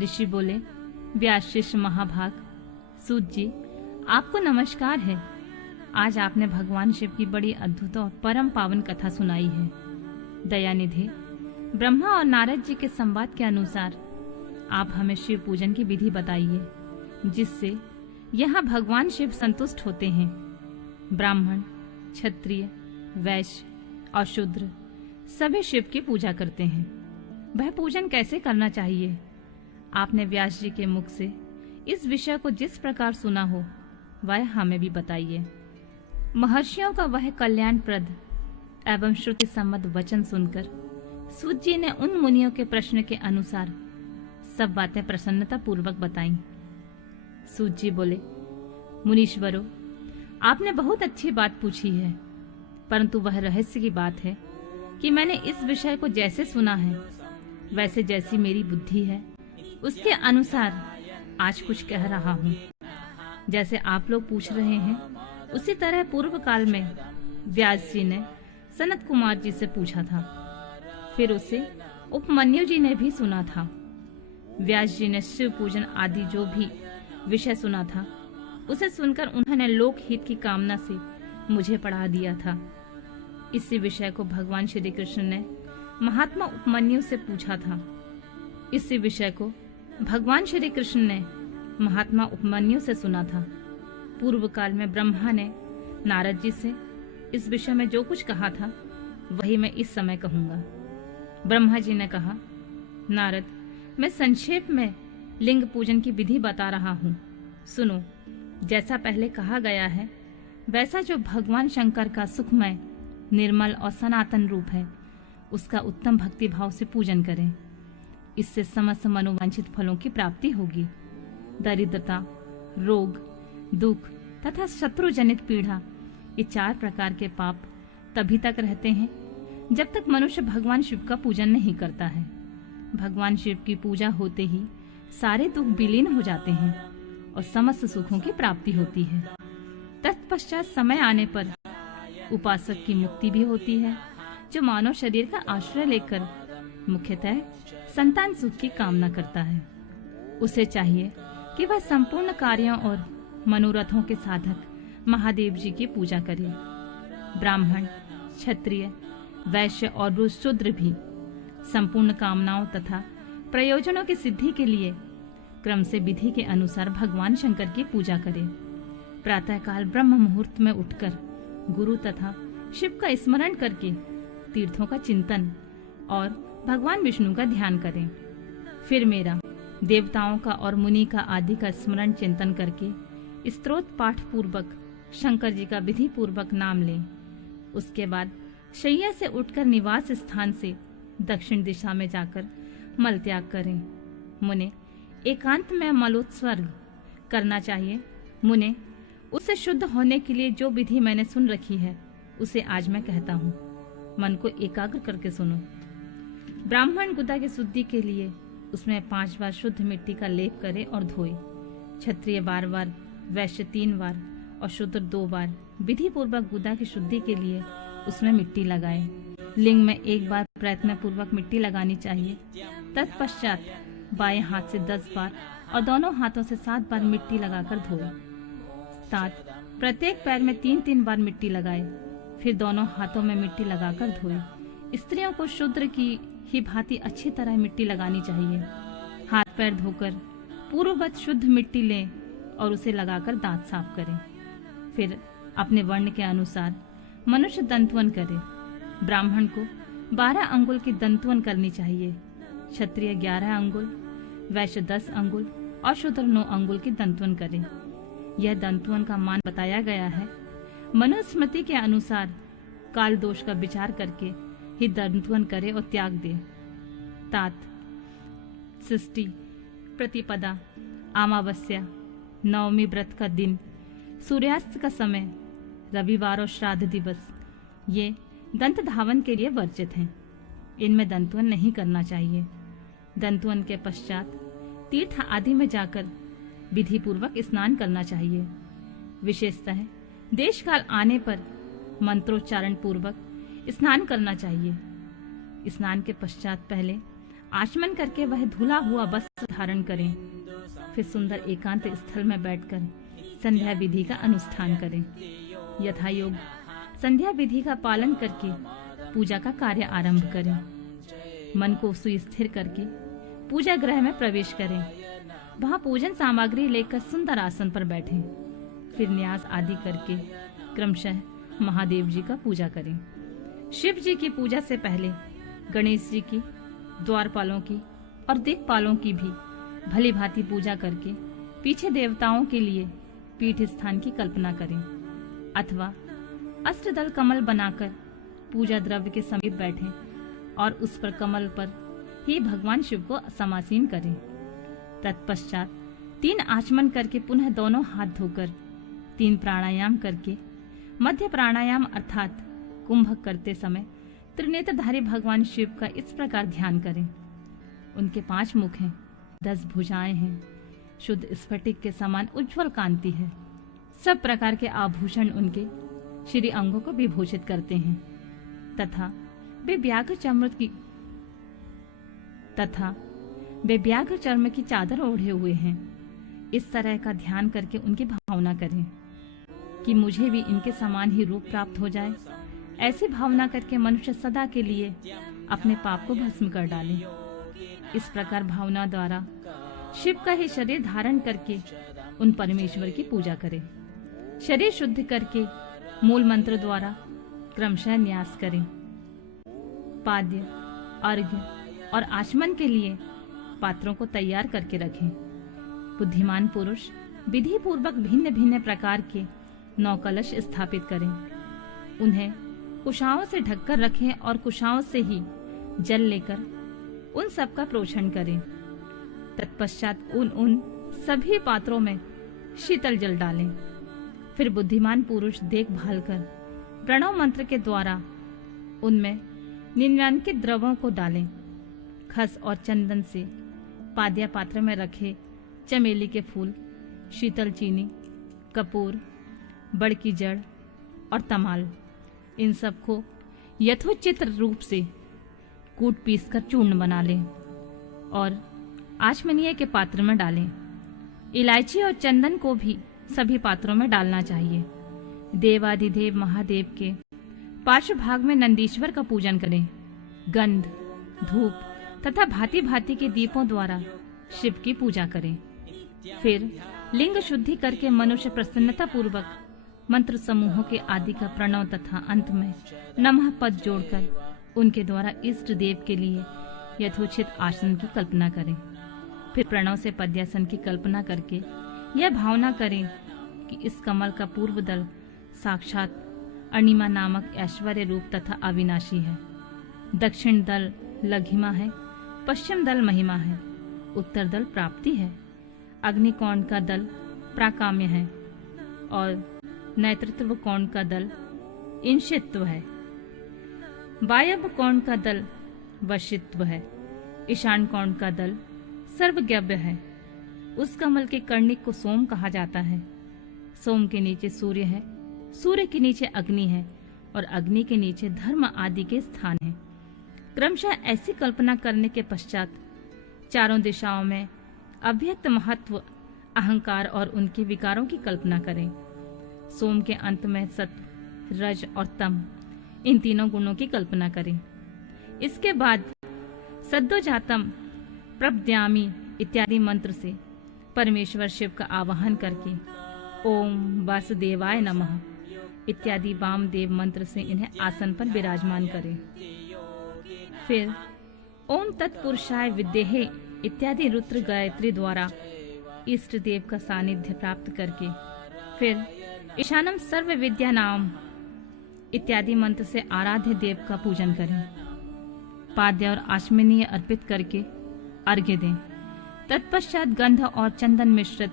ऋषि बोले, व्यास शिष्य महाभाग, सूत जी, आपको नमस्कार है। आज आपने भगवान शिव की बड़ी अद्भुत और परम पावन कथा सुनाई है। दयानिधि, ब्रह्मा और नारद जी के संवाद के अनुसार आप हमें शिव पूजन की विधि बताइए, जिससे यहाँ भगवान शिव संतुष्ट होते हैं। ब्राह्मण, क्षत्रिय, वैश्य और शूद्र सभी शिव की पूजा करते हैं। वह पूजन कैसे करना चाहिए? आपने व्यास जी के मुख से इस विषय को जिस प्रकार सुना हो, वह हमें भी बताइए। महर्षियों का वह कल्याणप्रद एवं श्रुति सम्मत वचन सुनकर सूत जी ने उन मुनियों के प्रश्न के अनुसार सब बातें प्रसन्नता पूर्वक बताईं। सूत जी बोले, मुनीश्वरों, आपने बहुत अच्छी बात पूछी है, परंतु वह रहस्य की बात है कि मैंने इस विषय को जैसे सुना है, वैसे जैसी मेरी बुद्धि है उसके अनुसार आज कुछ कह रहा हूँ। जैसे आप लोग पूछ रहे हैं, उसी तरह पूर्व काल में व्यास जी ने सनत कुमार जी से पूछा था। फिर उसे उपमन्यु जी ने भी सुना था। व्यास जी ने शिव पूजन आदि जो भी विषय सुना था, उसे सुनकर उन्होंने लोकहित की कामना से मुझे पढ़ा दिया था। इसी विषय को भगवान श्री कृष्ण ने महात्मा उपमन्यु से पूछा था। इसी विषय को भगवान श्री कृष्ण ने महात्मा उपमन्यु से सुना था। पूर्व काल में ब्रह्मा ने नारद जी से इस विषय में जो कुछ कहा था, वही मैं इस समय कहूंगा। ब्रह्मा जी ने कहा, नारद, मैं संक्षेप में लिंग पूजन की विधि बता रहा हूँ, सुनो। जैसा पहले कहा गया है, वैसा जो भगवान शंकर का सुखमय, निर्मल और सनातन रूप है, उसका उत्तम भक्ति भाव से पूजन करें। इससे समस्त मनोवांछित फलों की प्राप्ति होगी। दरिद्रता, रोग, दुख तथा शत्रु जनित पीड़ा, ये 4 प्रकार के पाप तभी तक रहते हैं जब तक मनुष्य भगवान शिव का पूजन नहीं करता है। भगवान शिव की पूजा होते ही सारे दुख विलीन हो जाते हैं और समस्त सुखों की प्राप्ति होती है। तत्पश्चात समय आने पर उपासक की मुक्ति भी होती है, जो मानव शरीर का आश्रय लेकर मुख्यतः संतान सुख की कामना करता है। उसे चाहिए कि वह संपूर्ण कार्यों और मनोरथों के साधक महादेव जी की पूजा करे। ब्राह्मण, क्षत्रिय, वैश्य और शूद्र भी संपूर्ण कामनाओं तथा प्रयोजनों की सिद्धि के लिए क्रम से विधि के अनुसार भगवान शंकर की पूजा करे। प्रातःकाल ब्रह्म मुहूर्त में उठकर गुरु तथा शिव का स्मरण करके तीर्थों का चिंतन और भगवान विष्णु का ध्यान करें। फिर मेरा, देवताओं का और मुनि का आदि का स्मरण चिंतन करके स्तोत्र पाठ पूर्वक शंकर जी का विधि पूर्वक नाम लें। उसके बाद शैया से उठकर निवास स्थान से दक्षिण दिशा में जाकर मल त्याग करें। मुने, एकांत में मलोत्सर्ग करना चाहिए। मुने, उससे शुद्ध होने के लिए जो विधि मैंने सुन रखी है, उसे आज मैं कहता हूँ। मन को एकाग्र करके सुनो। ब्राह्मण गुदा की शुद्धि के लिए उसमें 5 बार शुद्ध मिट्टी का लेप करे और धोए। क्षत्रिय 12 बार, वैश्य 3 बार और शूद्र 2 बार विधि पूर्वक गुदा की शुद्धि के लिए उसमें मिट्टी लगाए। लिंग में 1 बार प्रयत्न पूर्वक मिट्टी लगानी चाहिए। तत्पश्चात बाएं हाथ से 10 बार और दोनों हाथों से 7 बार मिट्टी लगाकर धोए। तात प्रत्येक पैर में 3-3 बार मिट्टी लगाए, फिर दोनों हाथों में मिट्टी लगाकर धोए। स्त्रियों को शूद्र की ही भांति अच्छी तरह मिट्टी लगानी चाहिए। हाथ पैर धोकर पूर्ववत शुद्ध मिट्टी लें और उसे लगाकर दांत साफ करें। फिर अपने वर्ण के अनुसार मनुष्य दंतवन करे। ब्राह्मण को 12 अंगुल की दंतवन करनी चाहिए। क्षत्रिय 11 अंगुल, वैश्य 10 अंगुल और शूद्र 9 अंगुल की दंतवन करे। यह दंतवन का मान बताया गया है। मनुस्मृति के अनुसार काल दोष का विचार करके ही दंतवन करे और त्याग दे। तात, षष्ठी, प्रतिपदा, अमावस्या, नवमी व्रत का दिन, सूर्यास्त का समय, रविवार और श्राद्ध दिवस, ये दंत धावन के लिए वर्जित हैं। इनमें दंतवन नहीं करना चाहिए। दंतवन के पश्चात तीर्थ आदि में जाकर विधि पूर्वक स्नान करना चाहिए। विशेषतः देश काल आने पर मंत्रोच्चारण पूर्वक स्नान करना चाहिए। स्नान के पश्चात पहले आचमन करके वह धुला हुआ वस्त्र धारण करें। फिर सुंदर एकांत स्थल में बैठकर संध्या विधि का अनुष्ठान करें। यथा योग संध्या विधि का पालन करके पूजा का कार्य आरंभ करें। मन को सुस्थिर करके पूजा गृह में प्रवेश करें। वहां पूजन सामग्री लेकर सुंदर आसन पर बैठें। फिर न्यास आदि करके क्रमशः महादेव जी का पूजा करें। शिव जी की पूजा से पहले गणेश जी की, द्वारपालों की और दिक्पालों की भी भली भांति पूजा करके पीछे देवताओं के लिए पीठ स्थान की कल्पना करें अथवा अष्टदल कमल बनाकर पूजा द्रव्य के समीप बैठें और उस पर कमल पर ही भगवान शिव को समासीन करें। तत्पश्चात 3 आचमन करके पुनः दोनों हाथ धोकर 3 प्राणायाम करके मध्य प्राणायाम अर्थात कुंभक करते समय त्रिनेत्रधारी भगवान शिव का इस प्रकार ध्यान करें। उनके 5 मुख हैं, 10 भुजाएं हैं, शुद्ध स्फटिक के समान उज्जवल कांति है। सब प्रकार के आभूषण उनके श्री अंगों को विभूषित करते हैं तथा वे व्याघ्र चर्म की चादर ओढ़े हुए हैं। इस तरह का ध्यान करके उनकी भावना करें कि मुझे भी इनके समान ही रूप प्राप्त हो जाए। ऐसी भावना करके मनुष्य सदा के लिए अपने पाप को भस्म कर डाले। इस प्रकार भावना द्वारा शिव का ही शरीर धारण करके उन परमेश्वर की पूजा करें। शरीर शुद्ध करके मूल मंत्र द्वारा क्रमशः न्यास करें। पाद्य, अर्घ्य और आचमन के लिए पात्रों को तैयार करके रखें। बुद्धिमान पुरुष विधि पूर्वक भिन्न भिन्न प्रकार के 9 कलश स्थापित करें। उन्हें कुशाओं से ढककर रखें और कुशाओं से ही जल लेकर उन सब का प्रोक्षण करें। तत्पश्चात उन सभी पात्रों में शीतल जल डालें। फिर बुद्धिमान पुरुष देखभाल कर प्रणव मंत्र के द्वारा उनमें 99 द्रवों को डालें। खस और चंदन से पाद्या पात्र में रखे चमेली के फूल, शीतल चीनी, कपूर, बड़ की जड़ और तमाल, इन सब को यथोचित रूप से कूट पीसकर चूर्ण बना लें और आचमनीय के पात्र में डालें। इलायची और चंदन को भी सभी पात्रों में डालना चाहिए। देवाधिदेव महादेव के पार्श्व भाग में नंदीश्वर का पूजन करें। गंध, धूप तथा भांति भांति के दीपों द्वारा शिव की पूजा करें। फिर लिंग शुद्धि करके मनुष्य प्रसन्नता पूर्वक मंत्र समूहों के आदि का प्रणव तथा अंत में नमः पद जोड़कर उनके द्वारा इष्ट देव के लिए यथोचित आसन की कल्पना करें। फिर प्रणव से पद्यासन की कल्पना करके यह भावना करें कि इस कमल का पूर्व दल साक्षात अणिमा नामक ऐश्वर्य रूप तथा अविनाशी है, दक्षिण दल लघिमा है, पश्चिम दल महिमा है, उत्तर दल प्राप्ति है, अग्निकोण का दल प्राकाम्य है और नेतृत्व कोण का दल इंशित्व है, वायव्य कोण का दल वशित्व है, ईशान कोण का दल सर्वज्ञव्य है। उस कमल के कर्णिक को सोम कहा जाता है। सोम के नीचे सूर्य है, सूर्य के नीचे अग्नि है और अग्नि के नीचे धर्म आदि के स्थान है। क्रमशः ऐसी कल्पना करने के पश्चात चारों दिशाओं में अव्यक्त महत्व, अहंकार और उनके विकारों की कल्पना करें। सोम के अंत में सत्व, रज और तम, इन तीनों गुणों की कल्पना करें। इसके बाद सद्योजातम, प्रपद्यामि इत्यादि मंत्र से परमेश्वर शिव का आवाहन करके ओम वासुदेवाय नमः इत्यादि वामदेव मंत्र से इन्हें आसन पर विराजमान करें। फिर ओम तत्पुरुषाय विद्महे इत्यादि रुद्र गायत्री द्वारा इष्ट देव का सानिध्य प्राप्त करके फिर ईशानम सर्व विद्या नाम इत्यादि मंत्र से आराध्य देव का पूजन करें। पाद्य और आचमनीय अर्पित करके अर्घ्य दें। तत्पश्चात गंध और चंदन मिश्रित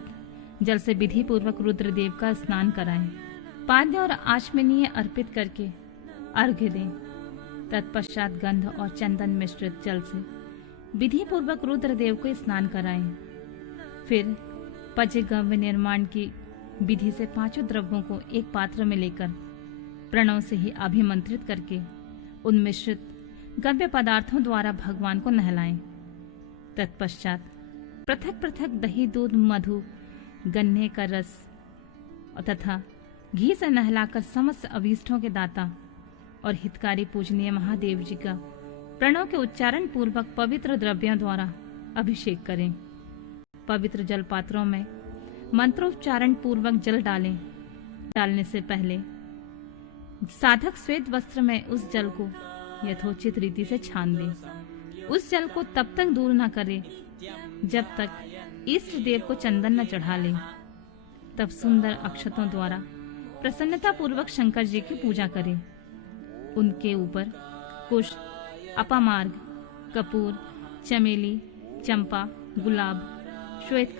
जल से विधि पूर्वक रुद्रदेव का स्नान कराएं। पाद्य और आचमनीय अर्पित करके अर्घ्य दें। तत्पश्चात गंध और चंदन मिश्रित जल से विधि पूर्वक रुद्रदेव को स्नान कराएं। फिर पंचगव्य निर्माण की विधि से 5 द्रव्यों को एक पात्र में लेकर प्रणव से ही अभिमंत्रित करके उन मिश्रित गव्य पदार्थों द्वारा भगवान को नहलाएं। तत्पश्चात पृथक पृथक दही, दूध, मधु, गन्ने का रस तथा घी से नहलाकर समस्त अभीष्टों के दाता और हितकारी पूजनीय महादेव जी का प्रणव के उच्चारण पूर्वक पवित्र द्रव्यों द्वारा अभिषेक करें। पवित्र जल पात्रों में मंत्रोच्चारण पूर्वक जल डालें। डालने से पहले साधक श्वेत वस्त्र में उस जल को यथोचित रीति से छान दे। उस जल को तब तक दूर न करे जब तक इष्ट देव को चंदन न चढ़ा ले। तब सुंदर अक्षतों द्वारा प्रसन्नता पूर्वक शंकर जी की पूजा करें। उनके ऊपर कुश, अपामार्ग, कपूर, चमेली, चंपा, गुलाब, श्वेत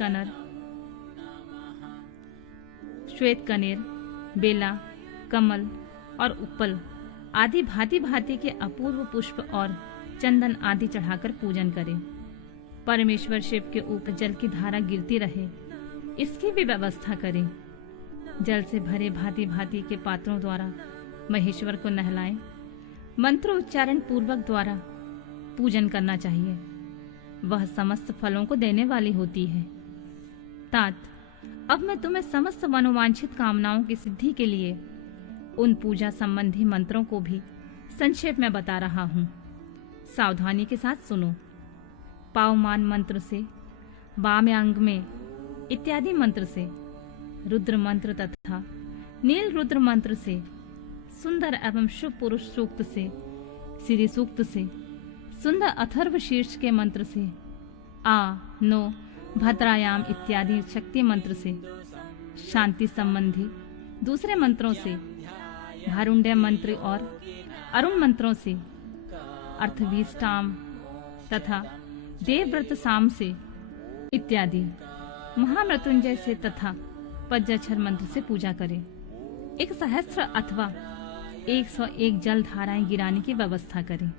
कनेर, बेला, कमल और उपल आदि भांति भांति के अपूर्व पुष्प और चंदन आदि चढ़ाकर पूजन करें। परमेश्वर शिव के ऊपर जल की धारा गिरती रहे, इसकी भी व्यवस्था करें। जल से भरे भांति भांति के पात्रों द्वारा महेश्वर को नहलाएं। मंत्रोच्चारण पूर्वक द्वारा पूजन करना चाहिए। वह समस्त फलों को देने वाली होती है। तात, अब मैं तुम्हें समस्त मनोवांछित कामनाओं की सिद्धि के लिए उन पूजा संबंधी मंत्रों को भी संक्षेप में बता रहा हूँ। सावधानी के साथ सुनो। पावमान मंत्र से, वाम्यांग में इत्यादि मंत्र से, रुद्र मंत्र तथा नील रुद्र मंत्र से, सुंदर एवं शुभ पुरुष सूक्त से, श्री सूक्त से, सुंदर अथर्व शीर्ष के मंत्र से, आ, नो, भद्रायाम इत्यादि शक्ति मंत्र से, शांति संबंधी दूसरे मंत्रों से, भारुण्डय मंत्र और अरुण मंत्रों से, अर्थवीष्टाम तथा देवव्रत साम से इत्यादि महामृत्युंजय से तथा पंचाक्षर मंत्र से पूजा करें। 1 सहस्त्र अथवा 101 जल धाराएं गिराने की व्यवस्था करें।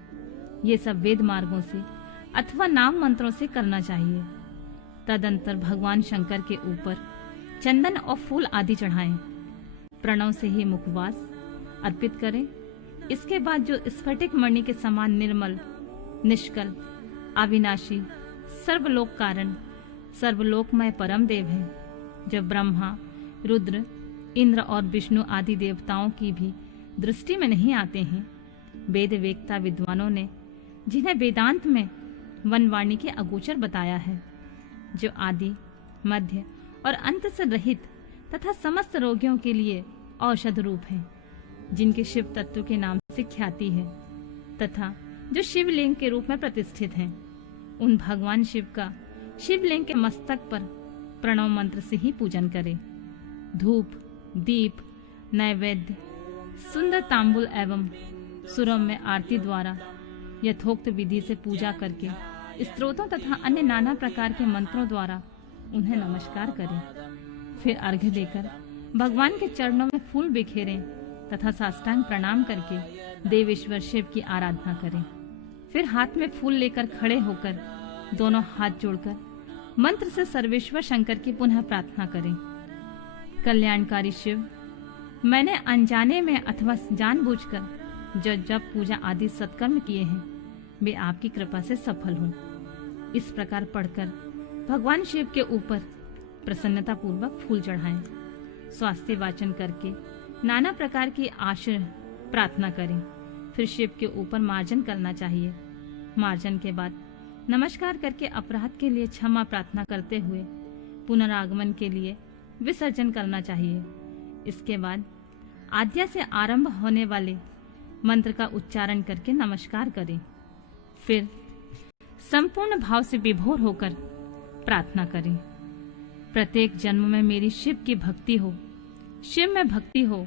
ये सब वेद मार्गों से अथवा नाम मंत्रों से करना चाहिए। तदंतर भगवान शंकर के ऊपर चंदन और फूल आदि चढ़ाएं। प्रणव से ही मुखवास अर्पित करें। इसके बाद जो स्फटिक मणि के समान निर्मल, निष्कल, अविनाशी, सर्वलोक कारण, सर्वलोकमय परम देव है, जो ब्रह्मा, रुद्र, इंद्र और विष्णु आदि देवताओं की भी दृष्टि में नहीं आते हैं, वेद वेत्ता विद्वानों ने जिन्हें वेदांत में वनवाणी के अगोचर बताया है, जो आदि, मध्य और अंत से रहित तथा समस्त रोगियों के लिए औषध रूप है, जिनके शिव तत्व के नाम से ख्याति है तथा जो शिवलिंग के रूप में प्रतिष्ठित हैं, उन भगवान शिव का शिवलिंग के मस्तक पर प्रणव मंत्र से ही पूजन करें। धूप, दीप, नैवेद्य, सुंदर तांबुल एवं सुरम में आरती द्वारा यथोक्त विधि से पूजा करके स्तोत्रों तथा अन्य नाना प्रकार के मंत्रों द्वारा उन्हें नमस्कार करें। फिर अर्घ्य देकर भगवान के चरणों में फूल बिखेरें तथा साष्टांग प्रणाम करके देवेश्वर शिव की आराधना करें। फिर हाथ में फूल लेकर खड़े होकर दोनों हाथ जोड़कर मंत्र से सर्वेश्वर शंकर की पुनः प्रार्थना करें। कल्याणकारी शिव, मैंने अनजाने में अथवा जानबूझकर जो जब पूजा आदि सत्कर्म किए हैं, वे आपकी कृपा से सफल हों। इस प्रकार पढ़कर भगवान शिव के ऊपर प्रसन्नता पूर्वक फूल चढ़ाएं। स्वास्थ्य वाचन करके नाना प्रकार की आश्रय प्रार्थना करें। फिर शिव के ऊपर मार्जन करना चाहिए। मार्जन के बाद नमस्कार करके अपराध के लिए क्षमा प्रार्थना करते हुए पुनरागमन के लिए विसर्जन करना चाहिए। इसके बाद आद्या से आरंभ होने वाले मंत्र का उच्चारण करके नमस्कार करें। फिर संपूर्ण भाव से विभोर होकर प्रार्थना करें। प्रत्येक जन्म में मेरी शिव की भक्ति हो, शिव में भक्ति हो,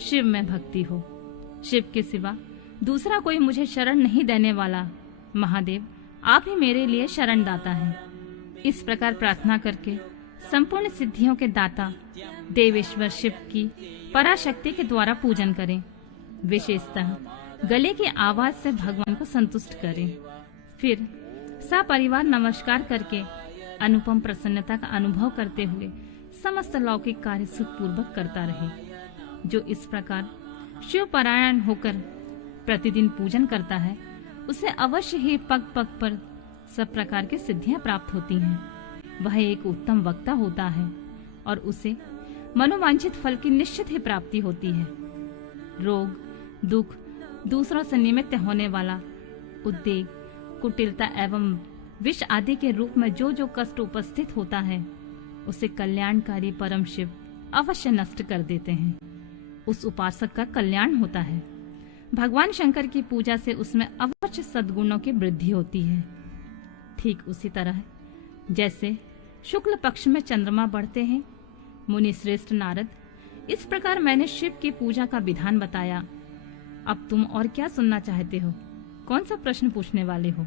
शिव में भक्ति हो। शिव के सिवा दूसरा कोई मुझे शरण नहीं देने वाला। महादेव, आप ही मेरे लिए शरण दाता हैं। इस प्रकार प्रार्थना करके संपूर्ण सिद्धियों के दाता देवेश्वर शिव की पराशक्ति के द्वारा पूजन करें। विशेषतः गले की आवाज से भगवान को संतुष्ट करें। फिर सपरिवार नमस्कार करके अनुपम प्रसन्नता का अनुभव करते हुए समस्त लौकिक कार्य सुखपूर्वक करता रहे। जो इस प्रकार शिव परायण होकर प्रतिदिन पूजन करता है, उसे अवश्य ही पग पग पर सब प्रकार की सिद्धियां प्राप्त होती हैं। वह एक उत्तम वक्ता होता है और उसे मनोवांछित फल की निश्चित ही प्राप्ति होती है। रोग, दुख, दूसरों से निमित्त होने वाला उद्वेग, कुटिलता एवं विष आदि के रूप में जो जो कष्ट उपस्थित होता है, उसे कल्याणकारी परम शिव अवश्य नष्ट कर देते हैं। उस उपासक का कल्याण होता है। भगवान शंकर की पूजा से उसमें अवश्य सद्गुणों की वृद्धि होती है। ठीक उसी तरह जैसे शुक्ल पक्ष में चंद्रमा बढ़ते हैं, मुनि श्रेष्ठ नारद, इस प्रकार मैंने शिव की पूजा का विधान बताया। अब तुम और क्या सुनना चाहते हो? कौन सा प्रश्न पूछने वाले हो?